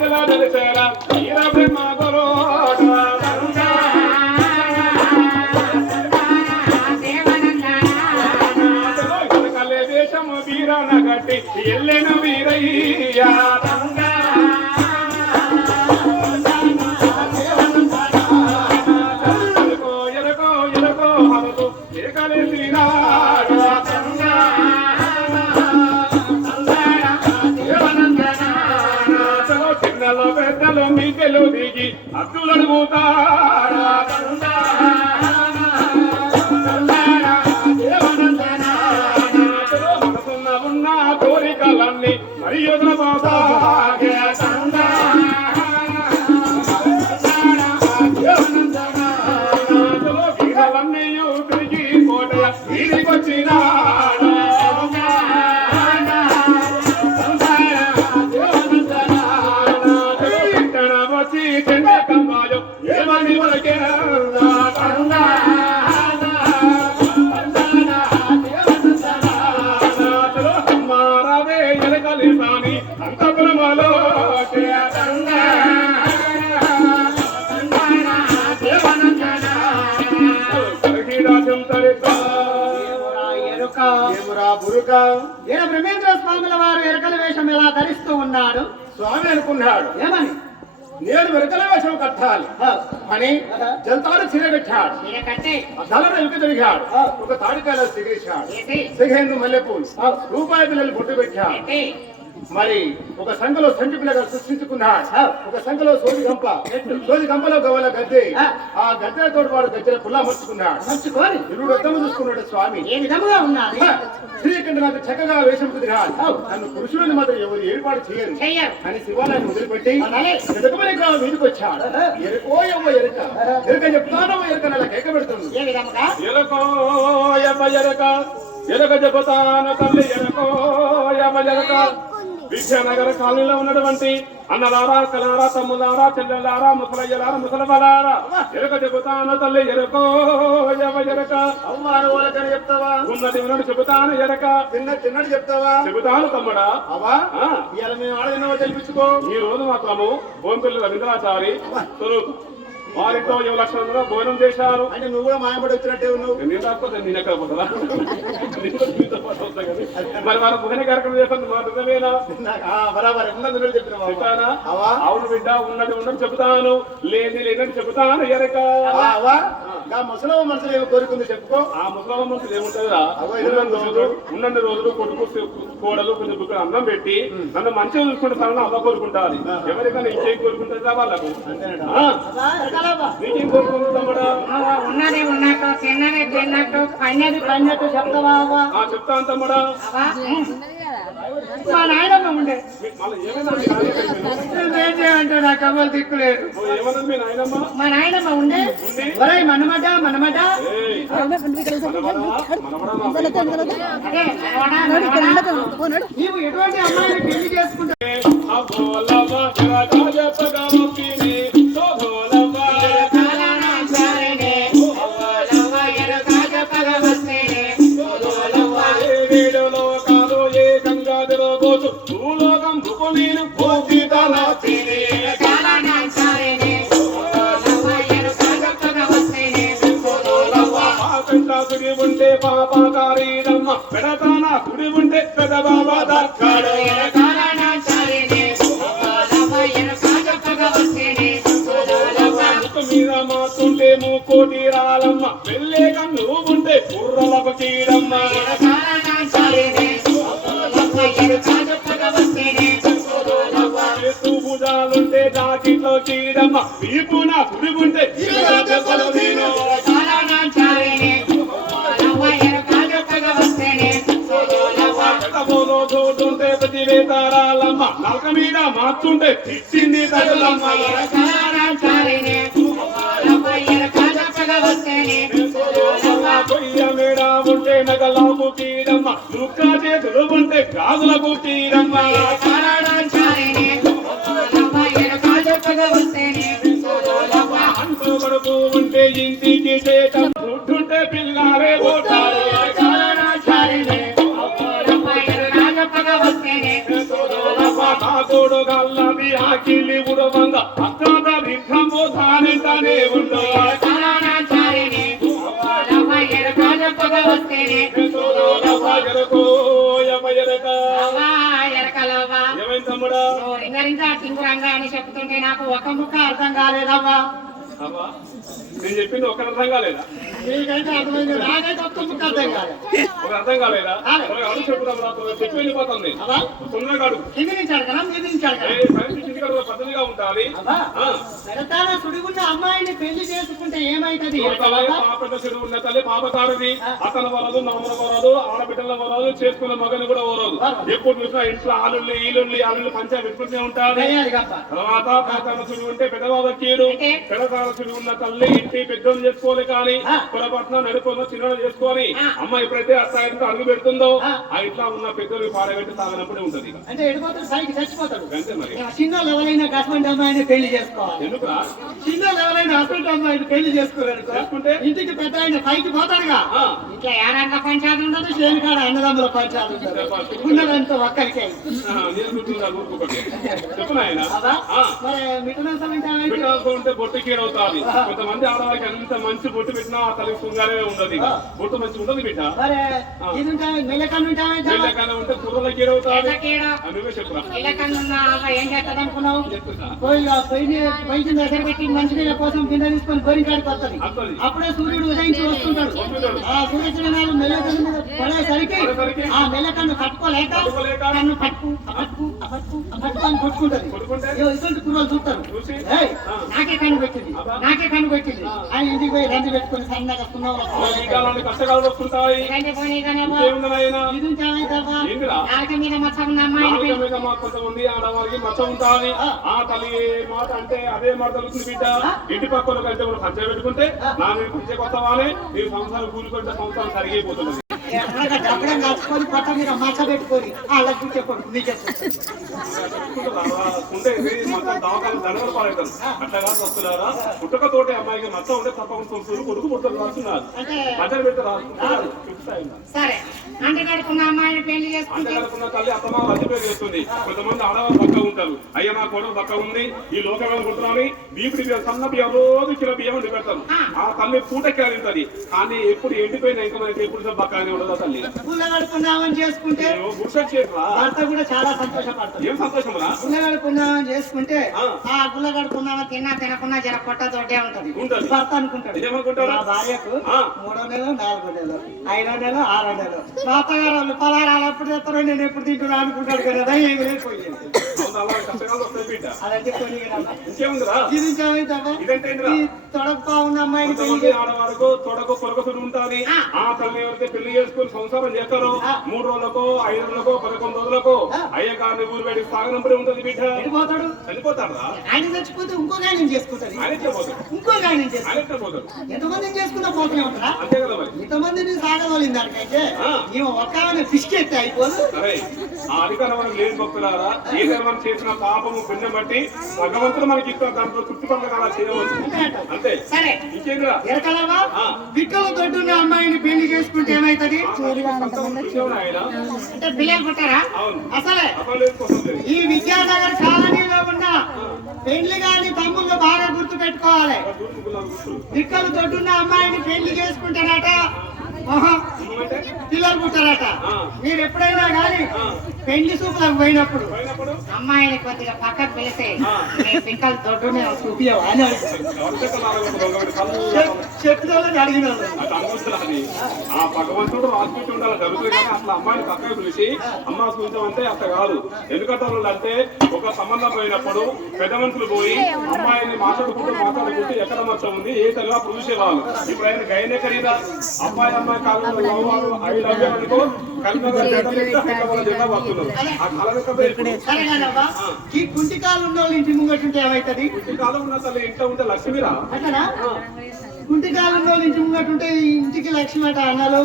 విద్యలో తెలిసేలా వీర బ్రహ్మ వీరన గట్టి ఎల్లెన వీరయ్య. అద్దులు అడుగుతారా ఉన్న కోరికలన్నీ మరి వదలబోతాగే చలో బురుక? ఈయన బ్రహ్మేంద్ర స్వాముల వారు ఎరకల వేషం ఎలా ధరిస్తూ ఉన్నాడు స్వామి అనుకున్నాడు. ఏమని? నేను వెనకల వేషం కట్టాలి. అని చిరగట్టాడు ఈయన కట్టే అద్దాలను ఎలుక తిరిగాడు ఒక తాడికాయలు సిగేశాడు సిగేందు మల్లెపూలు. రూపాయి పిల్లలు బొట్టు పెట్టాడు. మరి ఒక సంఘలో సంటి పిల్లగా సృష్టించుకున్నాడు? ఒక సంఘలో సోది గంప సోది గంపలో గవ్వల గద్దె. ఆ. గద్దెలతో వాడు గద్దెల పుల్ల మర్చుకున్నాడు ఇరుడు అద్దము చూసుకున్నాడు స్వామి. ఏ విధముగా ఉన్నది శ్రీకంఠ నాకు చక్కగా వేషం కుదిరాడు. నన్ను పురుషులను మాత్రం ఎవరు ఏర్పాటు చేయరు. అని శివాలయం వదిలిపెట్టి. ఎదుకమని గ్రామం మీదకి వచ్చాడు. ఎరుకో. ఎరుక ఎరుక చెప్తానో ఎరుక నెల కేక పెడుతుంది ఏ విధముగా? ఎలకో యమ ఎలక ఎలక చెబుతాను తల్లి ఎలకో యమ ఎలక విద్యానగర కాలనీలో ఉన్నటువంటి అన్నలారా కలారా తమ్ములారా చెల్లెలారా ముసలయ్యలారా ముసలమలారా ఎలక చెబుతాను తల్లి ఎలక అవమాన వాళ్ళకని చెప్తావా? ఉన్నది ఉన్నది చెబుతాను ఎలక తిన్న తిన్నట్టు చెప్తావా? చెబుతాను తమ్ముడా. అవా ఇవాళ మేము ఆడదినవో తెలిపించుకో ఈ రోజు మాత్రము భూమిపల్లి రవీంద్రాచారి వారితో ఏడు లక్షల భోజనం చేశారు. అంటే నువ్వు కూడా మాయపడి వచ్చినట్టే ఉన్నావు. నేను రాకపోతే నేను ఎక్కడ పోతుందా. మరి వారు భోజన కార్యక్రమం చేస్తాను మా నిజమేనా బరాబర్ ఉన్నది అవును బిడ్డ ఉన్నది ఉన్నది చెబుతాను. లేని లేదని చెబుతాను ఎరక. ముసలవ మనసులో ఏమో కోరుకుంది చెప్పుకో. ఆ ముసలమ్మ మనసులు ఏముంటుందా ఉన్నన్ని రోజులు ఉన్నన్ని రోజులు కొడుకు కోడలు కొంచెం బుక్కలు అన్నం పెట్టి నన్ను మంచిగా చూసుకుంటాను అమ్మ కోరుకుంటారు ఎవరికైనా ఇంకేం కోరుకుంటుందా వాళ్ళకు. ఉన్నది ఉన్నట్టు తిన్నది తిన్నట్టు పన్నది పన్నట్టు చెప్తావా చెప్తాను తమ్ముడా? మా నాయనమ్మ ఉండే. చేయాలంటే నాకు అవ్వలు దిక్కులేదు మీ నాయనమ్మ? ఉండే. ఒరే మనమట మనమట. నీవు ఎటువంటి అమ్మాయిని పెళ్ళి చేసుకుంటావు? ఉంటే పాపకారీడమ్మ, పెడతాన కుడి ఉంటే పెద బాబా దక్కాడు. మీద మాతుంటే మూకోటి రాలమ్మ, వెళ్ళే కన్ను ఉంటే కుర్రలకు కీడమ్మ. భుజాలుంటే జాకెట్లో చీరమ్మ వీపున కుడి ఉంటే ప్రతి నలక మీద మాతుంటే తిట్టింది తగులమ్మ మేడ ఉంటే నగలకు తీరమ్మ. దుఃఖ చేతులు ఉంటే గాజులకు తీరమ్మ. అంటూ పడుతూ ఉంటే ఇంటికి చేత. పుట్టుంటే పిల్లారే ఓట టింగురంగా అని చెప్తుంటే నాకు ఒక ముక్క అర్థం అవ్వా నేను చెప్పింది ఒక అర్థం కాలేదా? నీకైతే అర్థమైంది నాకైతే ఒక్క ముక్క అర్థం కాలేదు. ఒక అర్థం చెప్పుదాం తొందరగా కింది నుంచి అడగనా? నుంచి అడగనా? పద్ధతిగా ఉండాలి. సుడిగున్న అమ్మాయిని పెళ్ళి చేసుకుంటే ఏమైతది? పాపట చెడు ఉన్న తల్లి పాపకారది అతను వరదు మామల వరదు ఆడబిడ్డల వరదు చేసుకున్న మగని కూడా వరదు. ఎప్పుడు చూసినా ఇంట్లో ఆలుల్లి ఈలుల్లి ఆలుల్లి పంచా పెట్టుకుంటూనే ఉంటారు. తర్వాత పెడతాన చుడు ఉంటే పెద్దవాళ్ళ కీడు? పెడతాన ఉన్న తల్లి ఇంటి పెద్దలు చేసుకోవాలి కానీ. పొరపాటున నడుపున్న చిన్న చేసుకొని. అమ్మ ఎప్పుడైతే ఆ స్థాయిలో అడుగు పెడుతుందో ఆ. ఇంట్లో ఉన్న పెద్దలు పాడబెట్టి తాగనప్పుడే ఉంటది. అంటే చచ్చిపోతాడు అంతే మరి. చిన్న ఎవరైనా గటువంటి అమ్మాయిని పెళ్ళి చేసుకోవాలి. ఎందుకురా? చిన్న ఎవరైనా అటువంటి అమ్మాయిని పెళ్ళి చేసుకోరనుకో చేసుకుంటే? ఇంటికి పెద్ద ఆయన పైకి పోతాడుగా. ఇట్లా ఏడాదిలో పంచాయతీ ఉండదు. చేనుకాడ అన్నదమ్ముల పంచాలు ఉన్నదంతా ఒక్కరికే. అవుతాది కొంతమంది ఆడవాళ్ళకి ఎంత మంచి బొట్టు పెట్టినా ఆ తల్లి ఉండదు ఇక. బొట్టు మంచి ఉండదు బిడ్డ. మెల్లకన్ను ఉంటే చెప్పురా. ఏం అనుకున్నావు పైకి దగ్గర పెట్టి మంచినీళ్ళ కోసం కింద తీసుకొని గోరింకాడికి వస్తుంది. అప్పుడే సూర్యుడు ఉదయించి వస్తుంటాడు. ఆ సూర్యకిరణాలు మెల్లకన్ను పడేసరికి ఆ మెల్లకన్ను కట్టుకోలేక కన్ను పట్టు పట్టు పట్టు పట్టు అని కొట్టుకుంటది. ఇటువంటి కుర్రలు చూస్తారు. నాకే కన్ను పెట్టింది. నాకే కన్ను పెట్టింది. అని ఇంటికి పోయి రంది పెట్టుకొని సన్నగా ఆ తల్లి మాట అంటే అదే మాట బిడ్డ. ఇంటి పక్కల కంటే కూడా పంచ పెట్టుకుంటే నా మీరు పంచే కొత్తవానే మీరు సంసారం సరిగైపోతున్నది ఎర్రగా డబ్బడం పొట్ట మీద మచ్చ పెట్టుకొని వాళ్ళకి చెప్పండి. మీకు పుట్టకతోటి అమ్మాయికి మచ్చ ఉంటే తప్పకుండా కొడుకు పుట్టలు రాస్తున్నారు రాస్తున్నారు సరే అంటే అమ్మాయిని పెళ్ళి చేసుకుంటే తల్లి పేరు చేస్తుంది. కొంతమంది ఆడవాళ్ళు బక్క ఉంటారు. అయ్యా నా కొడుకు బక్క ఉంది. ఈ లోకం అనుకుంటున్నాను బీపుడి సన్న బియ్యం రోజు కిలో బియ్యం వండి పెడతాను ఆ. తల్లి పూట తింటది కానీ ఎప్పుడు ఎండిపోయినా ఇంకా మనకి ఎప్పుడు బక్క అని ఉండదు తల్లి? పుల్ల కడుపున్నామని చేసుకుంటే భర్త కూడా చాలా సంతోషపడతాడు ఏం సంతోషం రా పుల్ల కడుపున్నామని చేసుకుంటే ఆ. ఆ పుల్ల కడుపున్నామని తిన్నా తినకున్నా జర పొట్ట తోటే ఉంటది. భర్త అనుకుంటాడు. నా భార్యకు. మూడో నెల నాలుగో నెల ఐదో నెల ఆరో నెల. మా అత్తగారు వాళ్ళు పలారాలు ఎప్పుడు తెస్తారో? నేను ఎప్పుడు తింటున్నా అనుకుంటాడు కదా ఏమి లేకపోయింది అవును, అలా కష్టకాలు వస్తాయి బిడ్డ. అదంటే కొన్ని తొడగపా ఉన్న అమ్మాయిని తొడకు ఉంటుంది ఆ. తల్లి ఎవరైతే పెళ్ళి చేసుకుని సంసారం చేస్తారో. మూడు రోజులకో ఐదు రోజులకో పదకొండు రోజులకో. అయ్య గారిని ఊరు బయటికి సాగనంపడే ఉంటుంది బిడ్డ. చనిపోతారా ఆయన చచ్చిపోతే ఇంకో గాయం ఇంకో గాయం ఎంతమందిని చేసుకున్నా పోతూనే ఉంటారా? అంతే కదా మరి. ఇంతమందిని సాగదోలింది దానికైతే ఒక్క అయిపోదు ఆ. అధికారం భక్తులారా ఏదైనా మనం చేసిన పాపము పుణ్యం బట్టి భగవంతుడు మనకి ఇస్తారు దాంట్లో చుట్టుపక్కల అలా చేయవచ్చు. అంతే. సరే. ఇంకేంద్రా? ఎరకలవా. బిక్కల దొడ్డున్న అమ్మాయిని పెళ్ళి చేసుకుంటే ఏమైతది? పిల్లలు పుట్టారా? అవును. అసలే ఈ విద్యానగర్ కాలనీలో ఉన్న పెళ్ళి గాని తమ్ముళ్ళు బాగా గుర్తు పెట్టుకోవాలి బిక్కలు దొడ్డున్న అమ్మాయిని పెళ్ళి చేసుకుంటారట. పిల్లలు పుట్టారట. మీరు ఎప్పుడైనా కానీ పెళ్ళి సూపులకు పోయినప్పుడు అమ్మాయిని కొద్దిగా పక్కకు పిలిస్తే పిక్కలు తొడ్డునే చూపియవా అని అడిగిన. ఆ భగవంతుడు రాసిపెట్టి ఉండాలి జరుగుతుంది కానీ అమ్మాయిని పక్కకు పిలిచి అమ్మ అంటే అట్లా కాదు. ఎందుకంటారు అంటే ఒక సంబంధం పోయినప్పుడు పెద్ద మనుషులు పోయి అమ్మాయిని మాట్లాడుకుంటూ మాట్లాడుకుంటూ ఎక్కడ మొత్తం ఉంది? ఏ తల్లి అప్పుడు చూసేవాళ్ళు ఇప్పుడు ఆయన గైనే ఖరీదా? అమ్మాయి అమ్మాయి ఈ కుంటికాలు ఉన్న వాళ్ళ ఇంటి ముంగట్టుంటే ఏమైతుంది ఉన్న తల్లి ఇంట్లో ఉంటే లక్ష్మిరా అట్లనా కుంటికాలు ఉన్న వాళ్ళ ఇంటి ముంగట్టుంటే ఉంటే ఈ ఇంటికి లక్ష్మి అట అన్నాలు.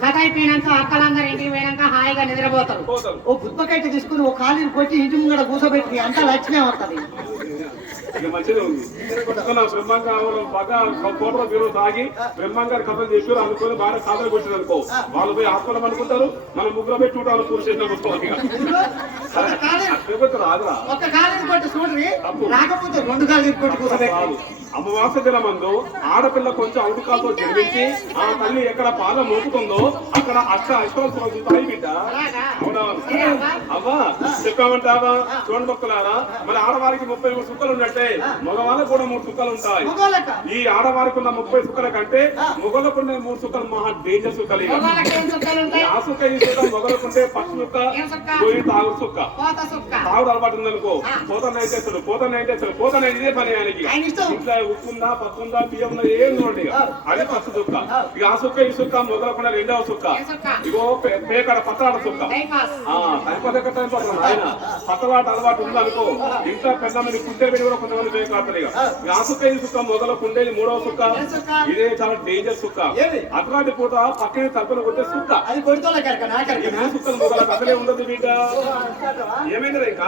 కథ అయిపోయినాక అక్కలందరూ ఇంటికి పోయినాక హాయిగా నిద్రపోతారు. పోతారు. ఓ గుత్తకైతే తీసుకుని ఓ ఖాళీని కొట్టి ఇంటి ముంగట కూసబెట్టి అంతా బాగా కోటలో మీరు తాగి బ్రహ్మంగారి కథలు చెప్పారు అనుకుని బాగా సాధన అనుకో వాళ్ళు పోయి ఆత్మలం అనుకుంటారు మనం ముగ్గురు పెట్టి ఉంటారు రాకపోతే రెండు కాలేజ్ కొట్టుకోవాలి కాదు అమావాస్య దినమందు ఆడపిల్ల కొంచెం అవుటుకాలతో జన్మించి ఆ తల్లి ఎక్కడ పాద మోపుతుందో అక్కడ అష్ట ఐశ్వర్యం చూస్తాయి బిడ్డ. అవ్వా చెప్పామంటావా? చూడండి మొక్కలారా మరి ఆడవారికి ముప్పై మూడు సుక్కలు ఉన్నట్టే మగవాళ్ళకు కూడా మూడు సుక్కలు ఉంటాయి. ఈ ఆడవారికి ఉన్న ముప్పై సుక్కల కంటే మొగలకు ఉన్న మూడు సుక్కలు మహా డేంజర్ సుక్కలు ఆ సుక్క ఈ సుక్క మొగలకుంటే పచ్చి సుక్క? పోయి తాగు సుక్క. తాగుడు అలవాటు ఉందనుకో పోతన నైటేస్తాడు పోతన నైటేస్తాడు పోతన ఇదే పని ఆయనకి. ఇంట్లో ఉప్పు ఉందా పప్పు ఉందా బియ్యం ఉందా ఏం చూడండి ఇక. అదే ఫస్ట్ సుక్క. ఇక ఆ సుక్క ఈ సుక్క మొదలకుండా రెండవ సుక్క? ఇగో పేకాడ పత్రాడ సుక్క. టైం పాస్ ఆ టైం పాస్ ఎక్కడ టైం పాస్ ఆయన పత్రవాట అలవాటు ఉందనుకో ఇంట్లో పెద్ద మంది కుంటే పెట్టి కూడా కొంతమంది పేకాడతారు ఇక. ఇక ఆ సుక్క ఈ సుక్క మొదలకుండే మూడవ సుక్క? ఇదే చాలా డేంజర్ సుక్క. ఏది? అట్లాంటి పూట పక్కనే తప్పని కొట్టే సుక్క. అది కొడుతోళ్ళ కనుక నా ఇక కనుక నా సుక్కలు మొదలకు అసలే ఉండదు బిడ్డ. ఏమైందిరా ఇంకా